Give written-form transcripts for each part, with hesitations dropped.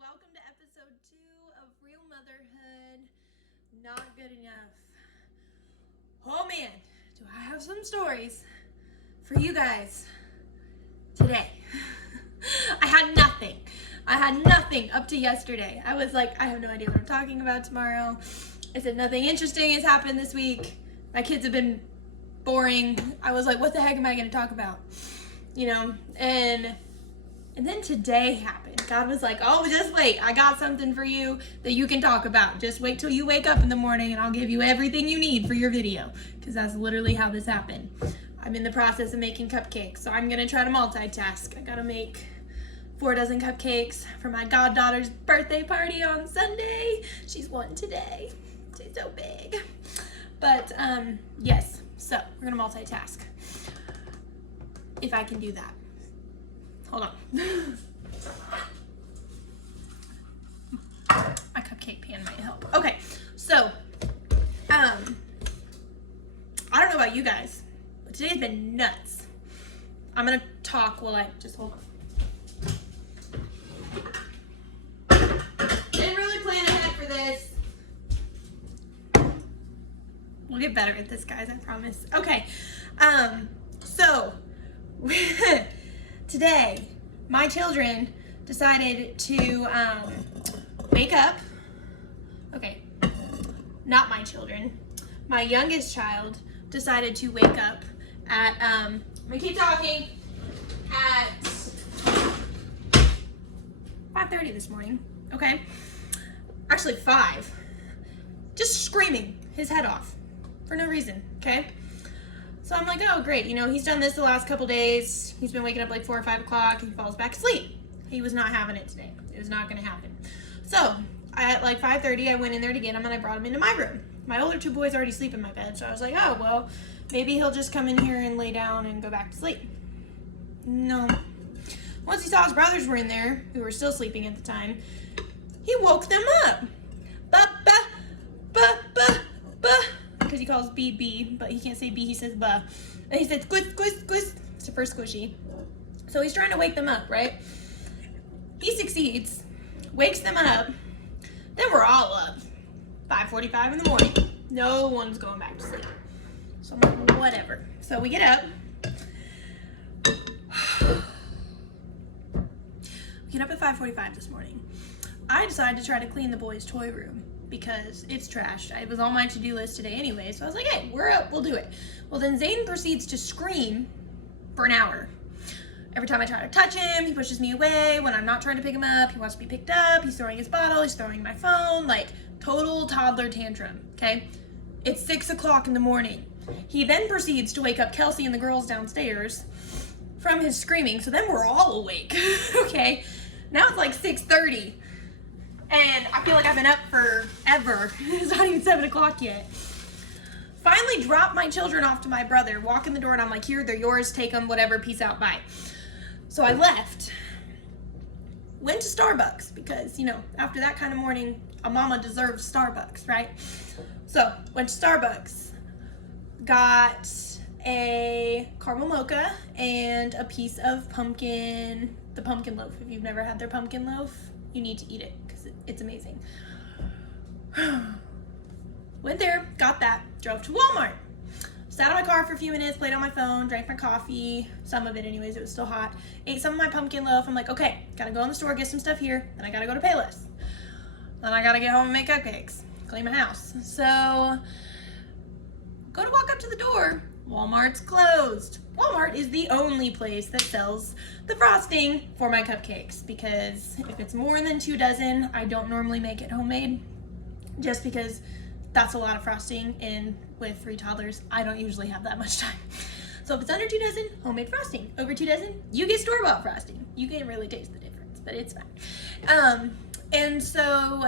Welcome to episode 2 of Real Motherhood. Not good enough. Oh man, do I have some stories for you guys today. I had nothing up to yesterday. I was like, I have no idea what I'm talking about tomorrow. I said nothing interesting has happened this week. My kids have been boring. I was like, what the heck am I going to talk about? You know, and then today happened. God was like, oh, just wait. I got something for you that you can talk about. Just wait till you wake up in the morning and I'll give you everything you need for your video. Because that's literally how this happened. I'm in the process of making cupcakes, so I'm going to try to multitask. I got to make 4 dozen cupcakes for my goddaughter's birthday party on Sunday. She's 1 today. She's so big. But, yes. So, we're going to multitask. If I can do that. Hold on. My cupcake pan might help. Okay, so, I don't know about you guys, but today's been nuts. I'm gonna talk while I just hold on. Didn't really plan ahead for this. We'll get better at this, guys, I promise. Okay, so, today, my children decided to wake up. Okay, not my children. My youngest child decided to wake up at, I'm gonna keep talking, at 5:30 this morning, okay? Actually 5. Just screaming his head off for no reason, okay? So I'm like, oh, great. You know, he's done this the last couple days. He's been waking up like 4 or 5 o'clock and he falls back asleep. He was not having it today. It was not going to happen. So at like 5:30, I went in there to get him and I brought him into my room. My older 2 boys already sleep in my bed. So I was like, oh, well, maybe he'll just come in here and lay down and go back to sleep. No. Once he saw his brothers were in there, who were still sleeping at the time, he woke them up. Ba, ba, ba, ba, ba. Because he calls B, B, but he can't say B, he says ba. And he says squish, squish, squish. It's the first squishy. So he's trying to wake them up, right? He succeeds, wakes them up. Then we're all up. 5:45 in the morning. No one's going back to sleep. So I'm like, whatever. So we get up. We get up at 5:45 this morning. I decided to try to clean the boys' toy room because it's trashed. It was on my to-do list today anyway, so I was like, hey, we're up, we'll do it. Well, then Zayden proceeds to scream for an hour. Every time I try to touch him, he pushes me away. When I'm not trying to pick him up, he wants to be picked up. He's throwing his bottle, he's throwing my phone, like total toddler tantrum, okay? It's 6 o'clock in the morning. He then proceeds to wake up Kelsey and the girls downstairs from his screaming, so then we're all awake, okay? Now it's like 6:30. And I feel like I've been up forever. It's not even 7 o'clock yet. Finally dropped my children off to my brother, walk in the door, and I'm like, here, they're yours, take them, whatever, peace out, bye. So I left. Went to Starbucks because, you know, after that kind of morning, a mama deserves Starbucks, right? So went to Starbucks. Got a caramel mocha and a piece of the pumpkin loaf. If you've never had their pumpkin loaf, you need to eat it because it's amazing. Went there, got that, drove to Walmart. Sat in my car for a few minutes, played on my phone, drank my coffee, some of it anyways, it was still hot. Ate some of my pumpkin loaf. I'm like, okay, gotta go in the store, get some stuff here, then I gotta go to Payless. Then I gotta get home and make cupcakes, clean my house. So, go to walk up to the door, Walmart's closed. Walmart is the only place that sells the frosting for my cupcakes because if it's more than 2 dozen, I don't normally make it homemade just because that's a lot of frosting, and with 3 toddlers, I don't usually have that much time. So if it's under 2 dozen, homemade frosting. Over 2 dozen, you get store-bought frosting. You can't really taste the difference, but it's fine. And so,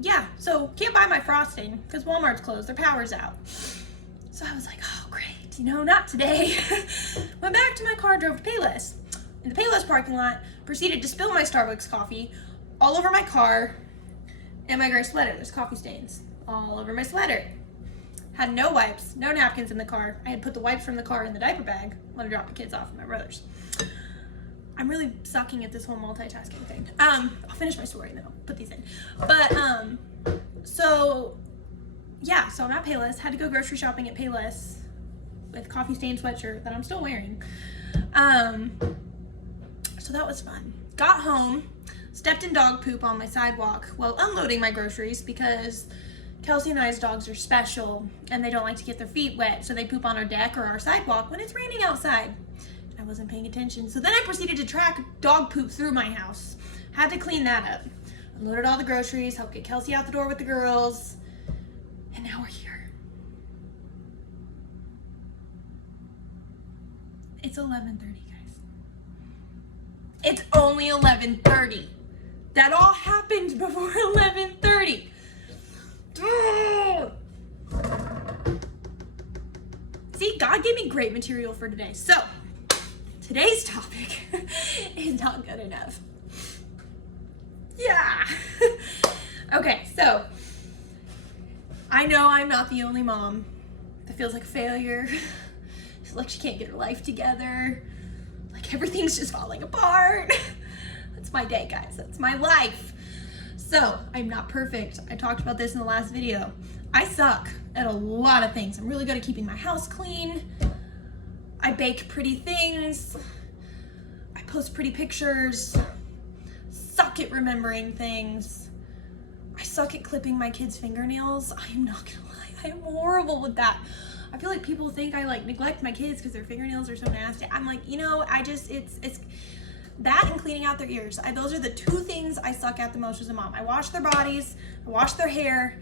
yeah, so can't buy my frosting because Walmart's closed, their power's out. So I was like, oh great, you know, not today. Went back to my car, drove to Payless. In the Payless parking lot, proceeded to spill my Starbucks coffee all over my car and my gray sweater. There's coffee stains all over my sweater. Had no wipes, no napkins in the car. I had put the wipes from the car in the diaper bag when I dropped the kids off at my brother's. I'm really sucking at this whole multitasking thing. I'll finish my story and then I'll put these in. But, so I'm at Payless. Had to go grocery shopping at Payless with coffee stained sweatshirt that I'm still wearing. So that was fun. Got home, stepped in dog poop on my sidewalk while unloading my groceries because Kelsey and I's dogs are special and they don't like to get their feet wet, so they poop on our deck or our sidewalk when it's raining outside. I wasn't paying attention. So then I proceeded to track dog poop through my house. Had to clean that up. Unloaded all the groceries, helped get Kelsey out the door with the girls, and now we're here. It's 11:30, guys. It's only 11:30. That all happened before 11:30. See, God gave me great material for today. So, today's topic is not good enough. Yeah. Okay, so I know I'm not the only mom that feels like a failure. Feels like she can't get her life together. Like everything's just falling apart. That's my day, guys. That's my life. So, I'm not perfect. I talked about this in the last video. I suck at a lot of things. I'm really good at keeping my house clean. I bake pretty things. I post pretty pictures. Suck at remembering things. I suck at clipping my kids' fingernails. I am not gonna lie. I am horrible with that. I feel like people think I like neglect my kids because their fingernails are so nasty. I'm like, it's that and cleaning out their ears. Those are the two things I suck at the most as a mom. I wash their bodies, I wash their hair.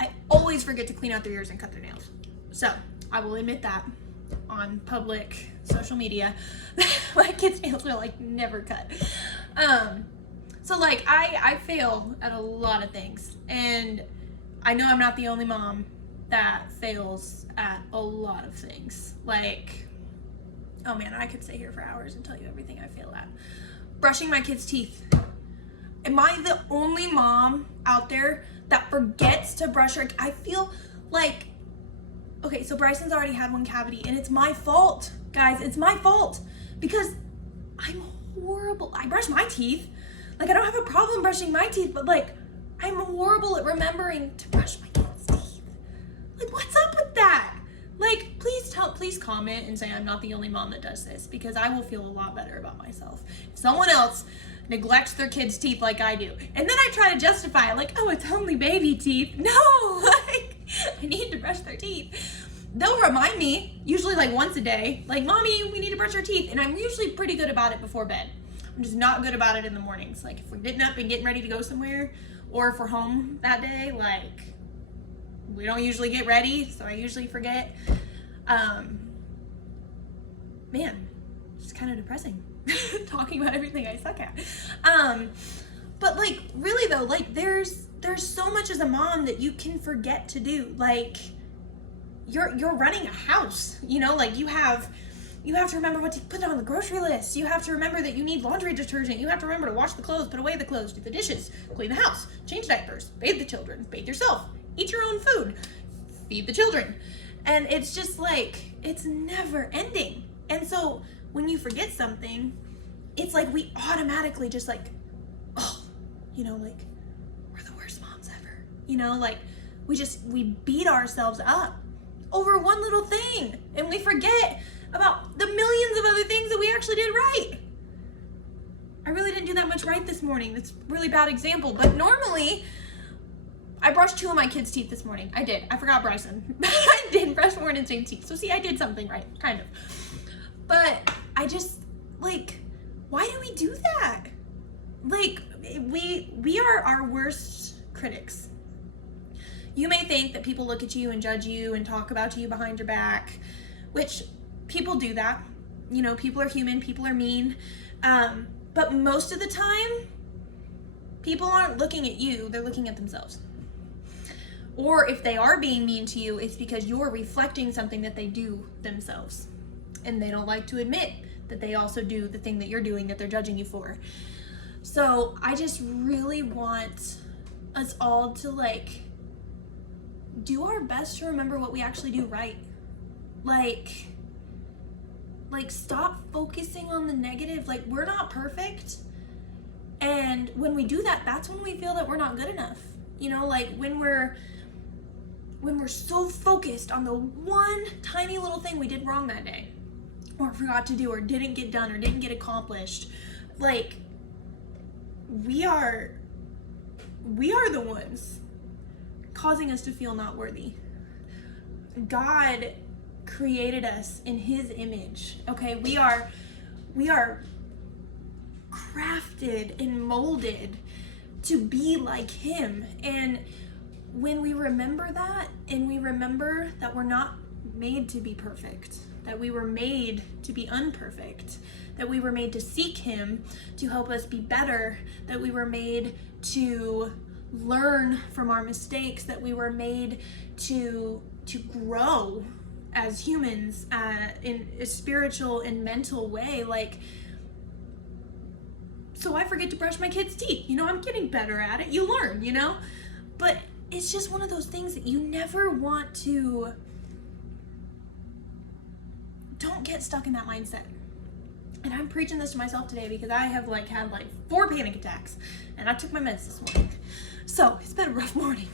I always forget to clean out their ears and cut their nails. So I will admit that on public social media. My kids' nails are like never cut. So like I fail at a lot of things, and I know I'm not the only mom that fails at a lot of things. Like, oh man, I could stay here for hours and tell you everything I fail at. Brushing my kids' teeth. Am I the only mom out there that forgets to brush her? I feel like, okay, so Bryson's already had one cavity and it's my fault, guys. It's my fault because I'm horrible. I brush my teeth. Like, I don't have a problem brushing my teeth, but like, I'm horrible at remembering to brush my kids' teeth. Like, what's up with that? Like, please comment and say I'm not the only mom that does this, because I will feel a lot better about myself if someone else neglects their kids' teeth like I do. And then I try to justify it, like, oh, it's only baby teeth. No, like, I need to brush their teeth. They'll remind me, usually like once a day, like, Mommy, we need to brush our teeth. And I'm usually pretty good about it before bed. I'm just not good about it in the mornings. Like, if we're getting up and getting ready to go somewhere, or if we're home that day, like, we don't usually get ready, so I usually forget. Man, it's kind of depressing talking about everything I suck at. But like, really though, like, there's so much as a mom that you can forget to do. Like, you're running a house, you know, like you have to remember what to put on the grocery list. You have to remember that you need laundry detergent. You have to remember to wash the clothes, put away the clothes, do the dishes, clean the house, change diapers, bathe the children, bathe yourself, eat your own food, feed the children. And it's just like, it's never ending. And so when you forget something, it's like we automatically just like, oh, you know, like, we're the worst moms ever. You know, like, we beat ourselves up over one little thing, and we forget about the millions of other things that we actually did right. I really didn't do that much right this morning. That's a really bad example, but normally I brushed 2 of my kids' teeth this morning. I did. I forgot Bryson. I didn't brush Warren and Jane's teeth. So see, I did something right, kind of. But I just, like, why do we do that? Like, we are our worst critics. You may think that people look at you and judge you and talk about you behind your back, which people do that. You know, people are human, people are mean. But most of the time, people aren't looking at you, they're looking at themselves. Or if they are being mean to you, it's because you're reflecting something that they do themselves. And they don't like to admit that they also do the thing that you're doing that they're judging you for. So I just really want us all to, like, do our best to remember what we actually do right. Like, Like, stop focusing on the negative. Like, we're not perfect. And when we do that, that's when we feel that we're not good enough. You know, like when we're so focused on the one tiny little thing we did wrong that day, or forgot to do, or didn't get done, or didn't get accomplished, like we are the ones causing us to feel not worthy. God created us in his image. Okay, we are crafted and molded to be like him. And when we remember that, and we remember that we're not made to be perfect, that we were made to be unperfect, that we were made to seek him to help us be better, that we were made to learn from our mistakes, that we were made to grow as humans in a spiritual and mental way. Like, so I forget to brush my kids' teeth. You know, I'm getting better at it. You learn, you know? But it's just one of those things that you never want to... Don't get stuck in that mindset. And I'm preaching this to myself today because I have had 4 panic attacks. And I took my meds this morning. So it's been a rough morning.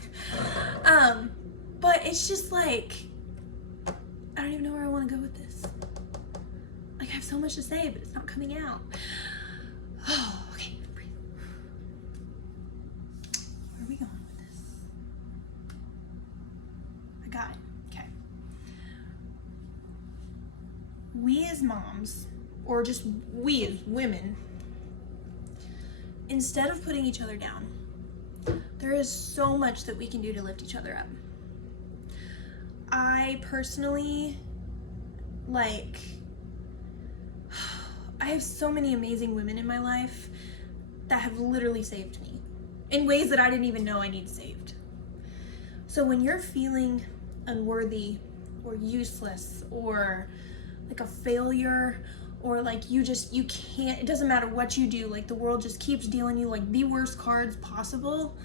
But it's just like... I don't even know where I want to go with this. Like, I have so much to say, but it's not coming out. Oh, okay, breathe. Where are we going with this? I got it. Okay. We as moms, or just we as women, instead of putting each other down, there is so much that we can do to lift each other up. I personally, I have so many amazing women in my life that have literally saved me in ways that I didn't even know I need saved. So when you're feeling unworthy or useless or like a failure, or you can't, it doesn't matter what you do, the world just keeps dealing you the worst cards possible,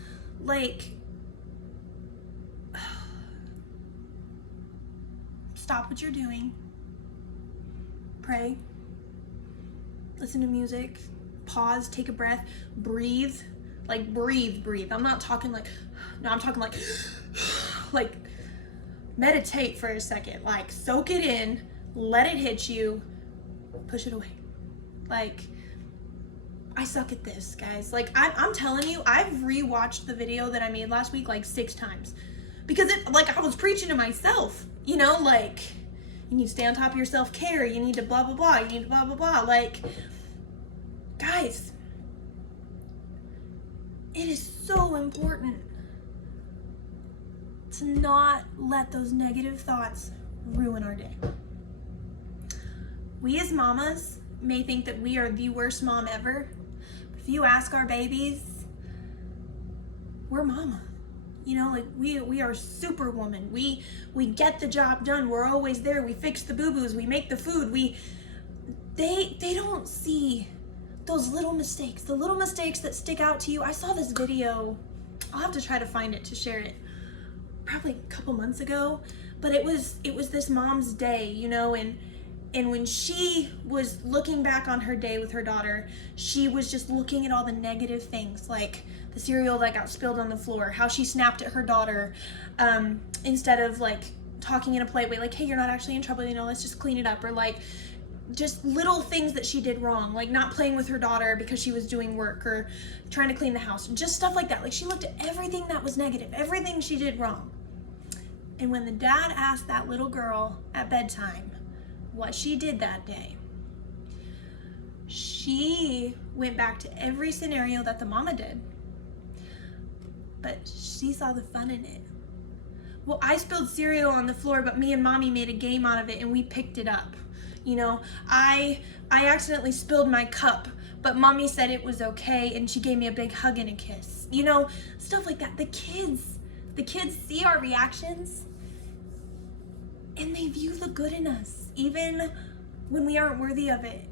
stop what you're doing, pray, listen to music, pause, take a breath, breathe, breathe. I'm not talking no, I'm talking meditate for a second, soak it in, let it hit you, push it away. I suck at this, guys. I'm telling you, I've rewatched the video that I made last week 6 times because I was preaching to myself. You know, you need to stay on top of your self-care. You need to blah, blah, blah. You need to blah, blah, blah. Guys, it is so important to not let those negative thoughts ruin our day. We as mamas may think that we are the worst mom ever. But if you ask our babies, we're mama. You know, we are superwoman. We get the job done. We're always there. We fix the boo-boos. We make the food. They don't see those little mistakes, the little mistakes that stick out to you. I saw this video. I'll have to try to find it to share it. Probably a couple months ago, but it was this mom's day, you know, and when she was looking back on her day with her daughter, she was just looking at all the negative things, like the cereal that got spilled on the floor, how she snapped at her daughter, instead of talking in a polite way, hey, you're not actually in trouble, you know, let's just clean it up, or just little things that she did wrong, not playing with her daughter because she was doing work or trying to clean the house, just stuff like that. She looked at everything that was negative, everything she did wrong. And when the dad asked that little girl at bedtime what she did that day, she went back to every scenario that the mama did, but she saw the fun in it. Well, I spilled cereal on the floor, but me and mommy made a game out of it and we picked it up. You know, I accidentally spilled my cup, but mommy said it was okay and she gave me a big hug and a kiss. You know, stuff like that. The kids see our reactions and they view the good in us, even when we aren't worthy of it.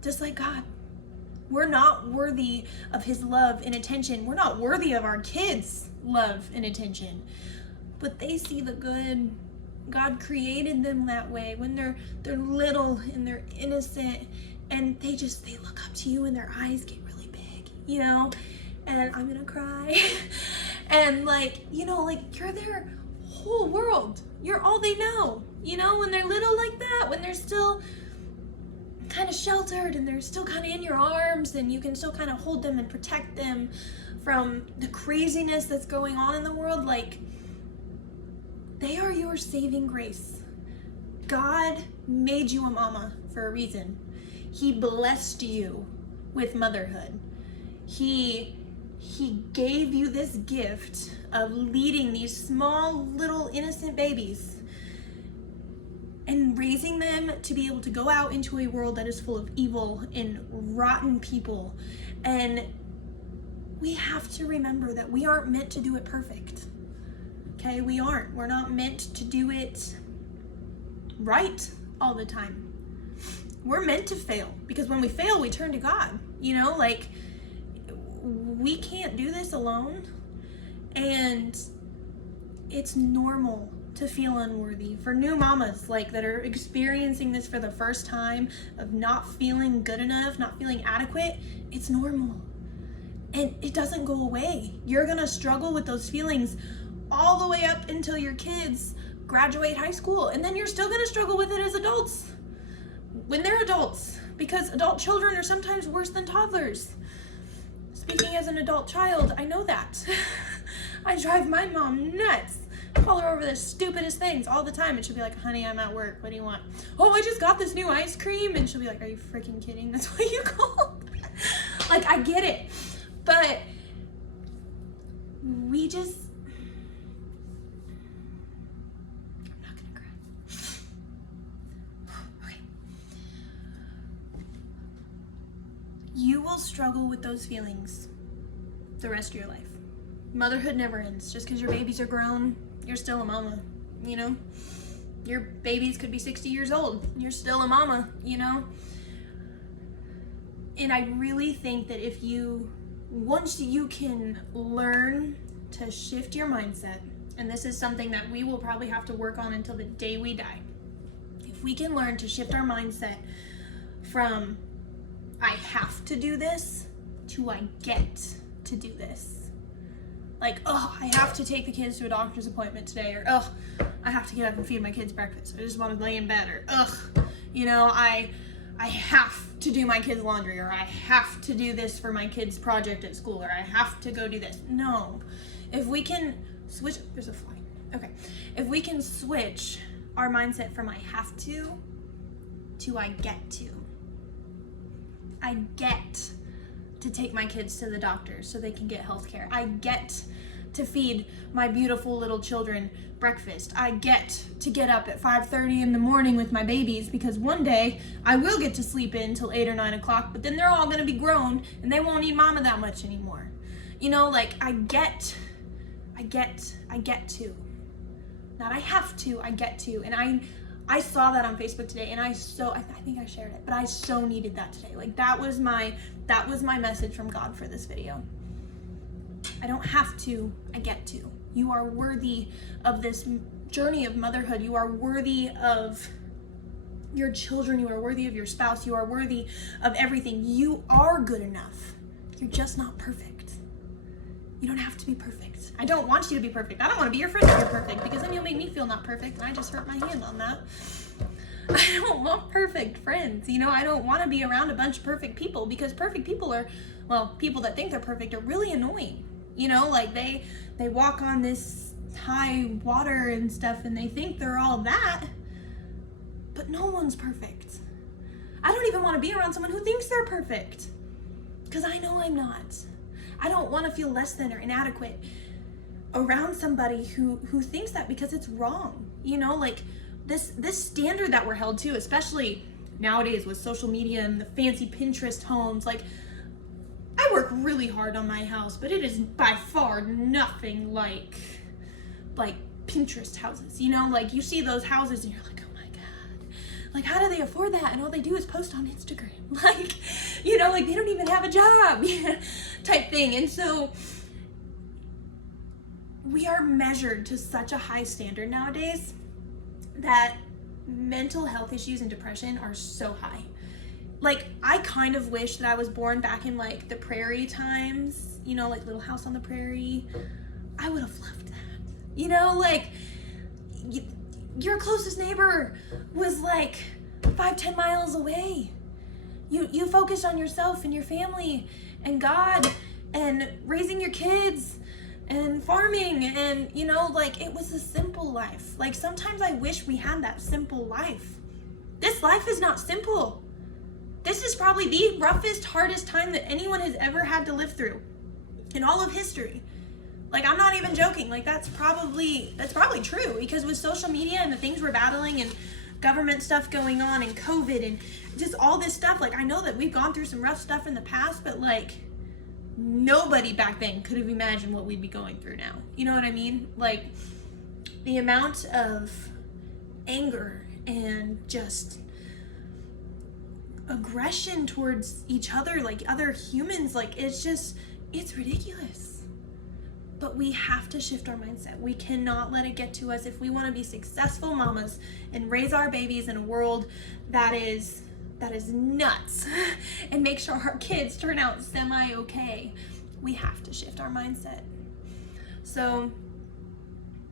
Just like God. We're not worthy of his love and attention. We're not worthy of our kids' love and attention. But they see the good God created them that way, when they're little and they're innocent, and they look up to you and their eyes get really big, you know? And I'm gonna cry. And like, you know, like you're their whole world. You're all they know, you know, when they're little like that, when they're still kind of sheltered and they're still kind of in your arms and you can still kind of hold them and protect them from the craziness that's going on in the world. Like, they are your saving grace. God made you a mama for a reason. He blessed you with motherhood. He gave you this gift of leading these small little innocent babies and raising them to be able to go out into a world that is full of evil and rotten people. And we have to remember that we aren't meant to do it perfect. Okay, we aren't. We're not meant to do it right all the time. We're meant to fail, because when we fail, we turn to God. You know, like, we can't do this alone, and it's normal to feel unworthy. For new mamas, like, that are experiencing this for the first time, of not feeling good enough, not feeling adequate, it's normal. And it doesn't go away. You're gonna struggle with those feelings all the way up until your kids graduate high school, and then you're still gonna struggle with it as adults, when they're adults, because adult children are sometimes worse than toddlers. Speaking as an adult child, I know that. I drive my mom nuts. Call her over the stupidest things all the time, and she'll be like, honey, I'm at work, what do you want? Oh, I just got this new ice cream. And she'll be like, are you freaking kidding? That's what you call? Like, I get it, but we just, I'm not gonna cry. Okay. You will struggle with those feelings the rest of your life. Motherhood never ends. Just because your babies are grown, you're still a mama, you know? Your babies could be 60 years old. You're still a mama, you know? And I really think that once you can learn to shift your mindset, and this is something that we will probably have to work on until the day we die. If we can learn to shift our mindset from, I have to do this, to I get to do this. Like, oh, I have to take the kids to a doctor's appointment today, or oh, I have to get up and feed my kids breakfast. I just want to lay in bed, or ugh, you know, I have to do my kids' laundry, or I have to do this for my kids' project at school, or I have to go do this. No. If we can switch, there's a fly. Okay. If we can switch our mindset from I have to I get to. I get to take my kids to the doctor so they can get health care. I get to feed my beautiful little children breakfast. I get to get up at 5:30 in the morning with my babies, because one day I will get to sleep in till 8 or 9 o'clock, but then they're all gonna be grown and they won't need mama that much anymore. You know, like, I get to. Not I have to, I get to. And I saw that on Facebook today, and I think I shared it, but I so needed that today. Like, that was my message from God for this video. I don't have to, I get to. You are worthy of this journey of motherhood. You are worthy of your children. You are worthy of your spouse. You are worthy of everything. You are good enough. You're just not perfect. You don't have to be perfect. I don't want you to be perfect. I don't want to be your friend if you're perfect, because then you'll make me feel not perfect, and I just hurt my hand on that. I don't want perfect friends. You know, I don't want to be around a bunch of perfect people, because perfect people are, well, people that think they're perfect are really annoying. You know, like, they walk on this high water and stuff, and they think they're all that, but no one's perfect. I don't even want to be around someone who thinks they're perfect, because I know I'm not. I don't want to feel less than or inadequate around somebody who thinks that, because it's wrong. You know, like, this standard that we're held to, especially nowadays with social media and the fancy Pinterest homes. Like, I work really hard on my house, but it is by far nothing like Pinterest houses. You know, like, you see those houses and you're like, oh my God, like, how do they afford that? And all they do is post on Instagram. Like, you know, like, they don't even have a job type thing. And so we are measured to such a high standard nowadays that mental health issues and depression are so high. Like, I kind of wish that I was born back in like the prairie times, you know, like Little House on the Prairie. I would have loved that. You know, like your closest neighbor was like 5-10 miles away. You focused on yourself and your family and God and raising your kids and farming, and you know, like, it was a simple life. Like, sometimes I wish we had that simple life. This life is not simple. This is probably the roughest, hardest time that anyone has ever had to live through in all of history. Like, I'm not even joking. Like, that's probably true, because with social media and the things we're battling and government stuff going on and COVID and just all this stuff, like, I know that we've gone through some rough stuff in the past, but like, nobody back then could have imagined what we'd be going through now. You know what I mean? Like, the amount of anger and just aggression towards each other, like other humans, like, it's ridiculous. But we have to shift our mindset. We cannot let it get to us if we want to be successful mamas and raise our babies in a world that is nuts and make sure our kids turn out semi-okay. We have to shift our mindset. So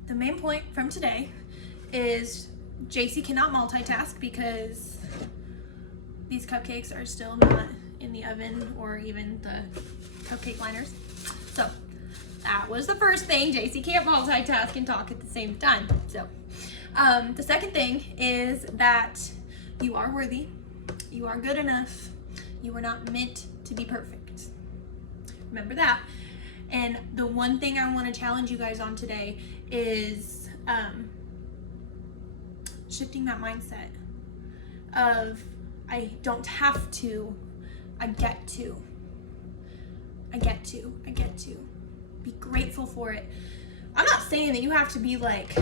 the main point from today is JC cannot multitask because these cupcakes are still not in the oven or even the cupcake liners. So that was the first thing. JC can't multitask and talk at the same time. So the second thing is that you are worthy. You are good enough. You are not meant to be perfect. Remember that. And the one thing I want to challenge you guys on today is shifting that mindset of, I don't have to, I get to. I get to. Be grateful for it. I'm not saying that you have to be like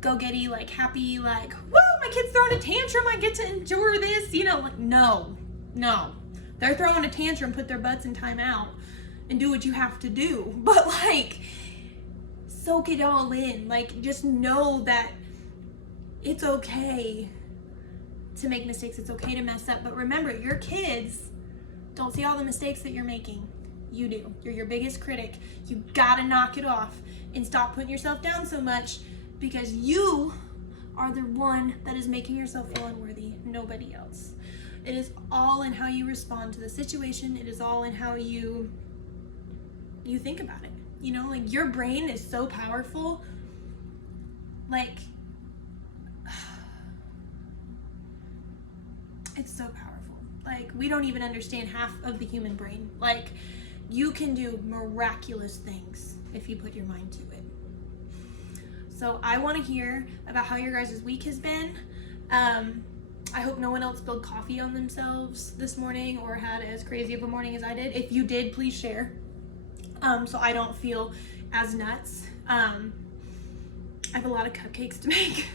go-getty, like happy, like, woo, my kid's throwing a tantrum, I get to endure this, you know, like, no. They're throwing a tantrum, put their butts in timeout and do what you have to do. But like, soak it all in. Like, just know that it's okay to make mistakes. It's okay to mess up. But remember, your kids don't see all the mistakes that you're making. You do. You're your biggest critic. You gotta knock it off and stop putting yourself down so much, because you are the one that is making yourself feel unworthy, nobody else. It is all in how you respond to the situation. It is all in how you think about it. You know, like, your brain is so powerful. Like, it's so powerful. Like, we don't even understand half of the human brain. Like, you can do miraculous things if you put your mind to it. So I want to hear about how your guys' week has been. I hope no one else spilled coffee on themselves this morning or had as crazy of a morning as I did. If you did, please share, so I don't feel as nuts. I have a lot of cupcakes to make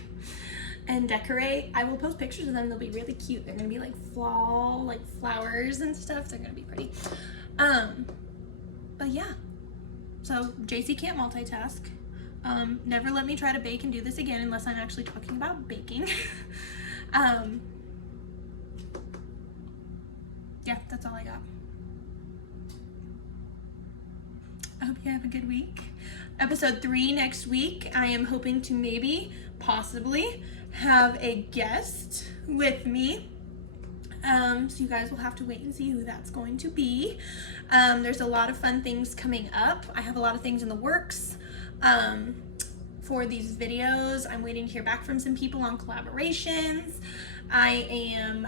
and decorate. I will post pictures of them. They'll be really cute. They're gonna be like fall, like flowers and stuff. They're gonna be pretty. But yeah, so JC can't multitask. Never let me try to bake and do this again unless I'm actually talking about baking. Yeah, that's all I got. I hope you have a good week. Episode 3 next week. I am hoping to possibly have a guest with me. So you guys will have to wait and see who that's going to be. There's a lot of fun things coming up. I have a lot of things in the works for these videos. I'm waiting to hear back from some people on collaborations. I am,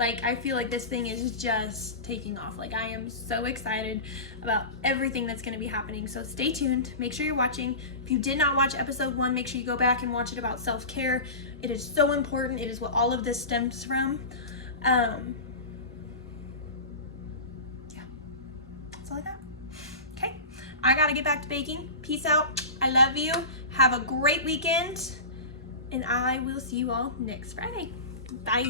I feel like this thing is just taking off. Like, I am so excited about everything that's going to be happening. So stay tuned. Make sure you're watching. If you did not watch episode 1, make sure you go back and watch it about self-care. It is so important. It is what all of this stems from. Yeah, that's all I got. Okay, I gotta get back to baking. Peace out. I love you. Have a great weekend. And I will see you all next Friday. Bye.